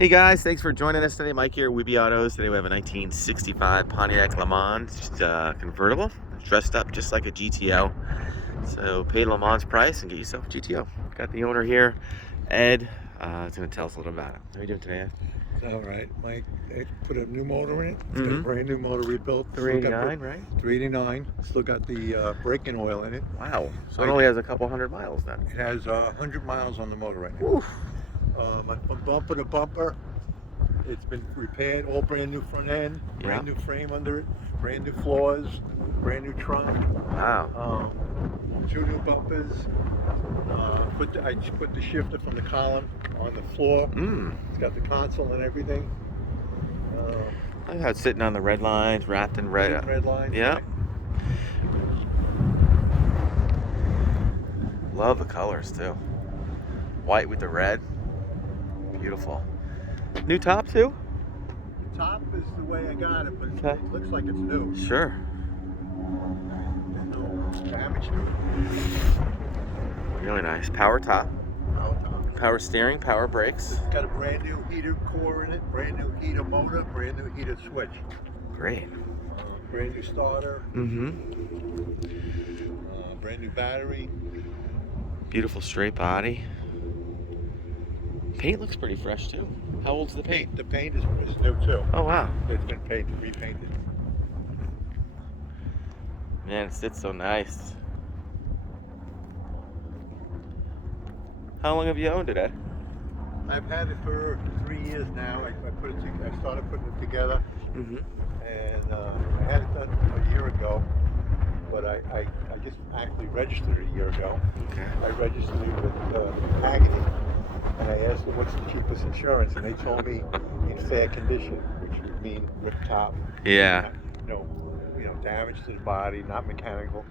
Hey guys, thanks for joining us today. Mike here, Weeby Autos. Today we have a 1965 Pontiac Lemans convertible, dressed up just like a GTO. So pay Lemans price and get yourself a GTO. Got the owner here, Ed. He's going to tell us a little about it. How are you doing today, Ed? All right, Mike. They put a new motor in it. It's got a brand new motor rebuilt. 389, right? 389. Still got the braking oil in it. Wow. So it only has a couple hundred miles then. It has 100 miles on the motor right now. Oof. My bumper to bumper, it's been repaired. All brand new front end, brand new frame under it, brand new floors, brand new trunk. Wow. 2 new bumpers. I just put the shifter from the column on the floor. It's got the console and everything. I had it sitting on the red lines, wrapped in red. Red lines. Yeah. Right. Love the colors too. White with the red. Beautiful. New top too? The top is the way I got it, but Okay. it looks like it's new. Sure. There's no damage to it. Really nice. Power top. Power top. Power steering, power brakes. It's got a brand new heater core in it, brand new heater motor, brand new heater switch. Great. Brand new starter. Brand new battery. Beautiful straight body. Paint looks pretty fresh too. How old's the paint? The paint is new too. Oh wow. It's been repainted. Man, it sits so nice. How long have you owned it, Ed? I've had it for 3 years now. I started putting it together, and I had it done a year ago, but I just actually registered it a year ago. Okay. I registered it with Hagerty, and I asked them what's the cheapest insurance, and they told me in fair condition, which would mean ripped top. Yeah. No, damage to the body, not mechanical.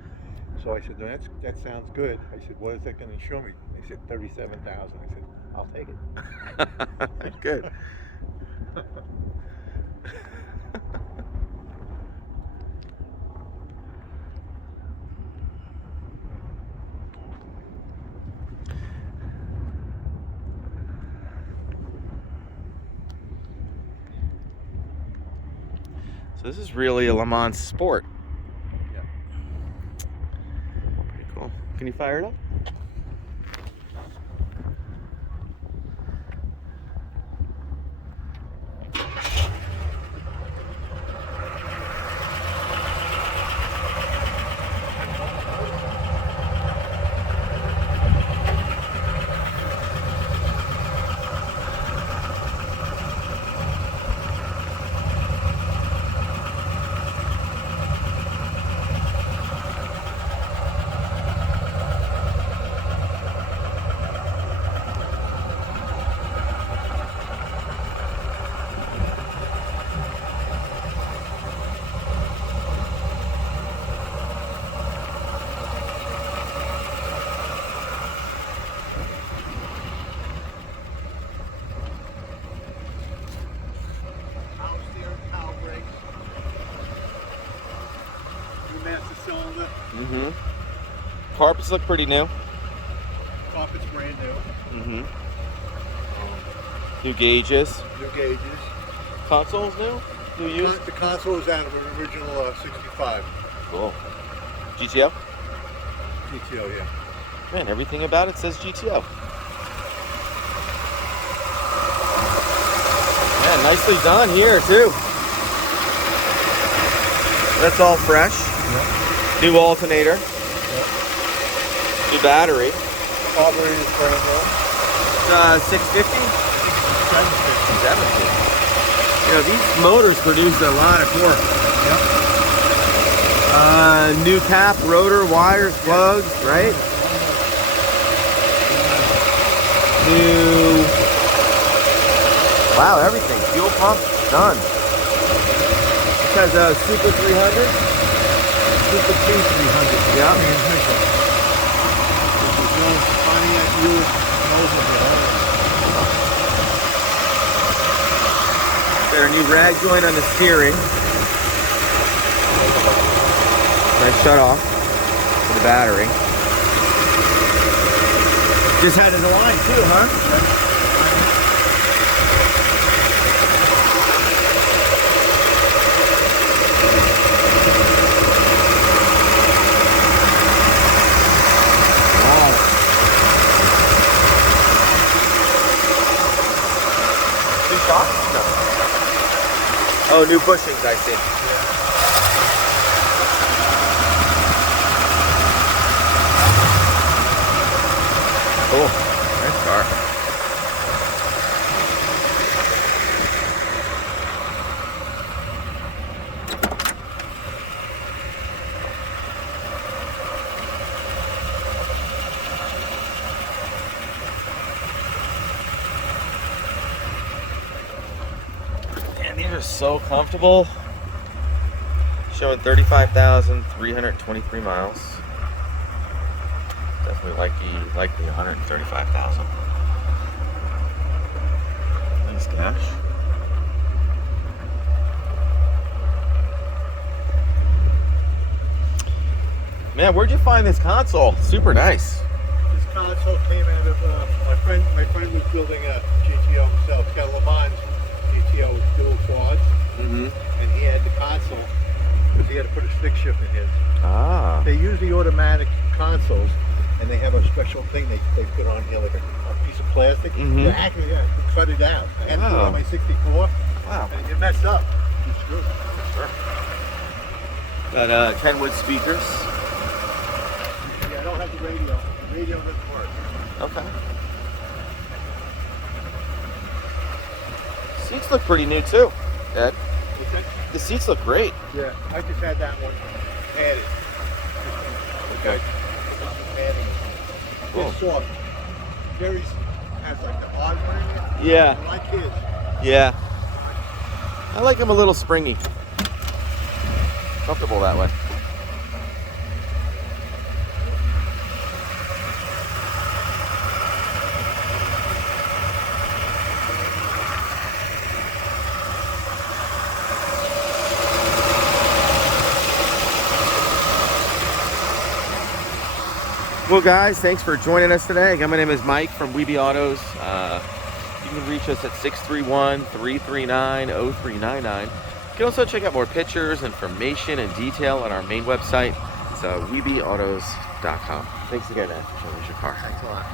So I said, no, that sounds good. I said, what is that going to insure me? They said $37,000. I said, I'll take it. Good. So this is really a Lemans Sport. Yeah. Pretty cool. Can you fire it up? Master cylinder. Carpets look pretty new. Carpet's brand new. New gauges. New gauges. Console's new? New used? The console is out of an original 65. Cool. GTO? GTO, yeah. Man, everything about it says GTO. Man, nicely done here too. That's all fresh. Yep. New alternator. Yep. New battery. Carburetor is brand new. 650? 750. 750. You know, these motors produce a lot of torque. Yep. New cap, rotor, wires, plugs, right? New. Wow, everything. Fuel pump, done. This has a Super 300. Super 300. Yeah. Got a new rag joint on the steering. Nice shut off for the battery. Just had it in the line too, huh? shocks? No. Oh, new bushings, I see. Cool. Nice car. And these are so comfortable. Showing 35,323 miles. Definitely like the 135,000. Nice dash. Man, where'd you find this console? Super nice. This console came out of my friend was building a GTO himself. He's got a Lemans GTO with dual quads, and he had the console because he had to put a stick shift in his. Ah. They use the automatic consoles, and they have a special thing they put on here, like a piece of plastic. They actually cut it out. I had to do it on my 64. Wow. And it messed up. You screwed. Sure. Got Kenwood speakers. Yeah, I don't have the radio. The radio doesn't work. Okay. Seats look pretty new too, Ed. What's that? The seats look great. Yeah, I just had that one padded. Okay. Cool. It's soft. Very has like the hardware in it. Yeah. I like his. Yeah. I like them a little springy. Comfortable that way. Well, guys, thanks for joining us today. Again, my name is Mike from Weeby Autos. You can reach us at 631-339-0399. You can also check out more pictures, information, and detail on our main website. It's weebyautos.com. Thanks again, Ed, for showing us your car. Thanks a lot.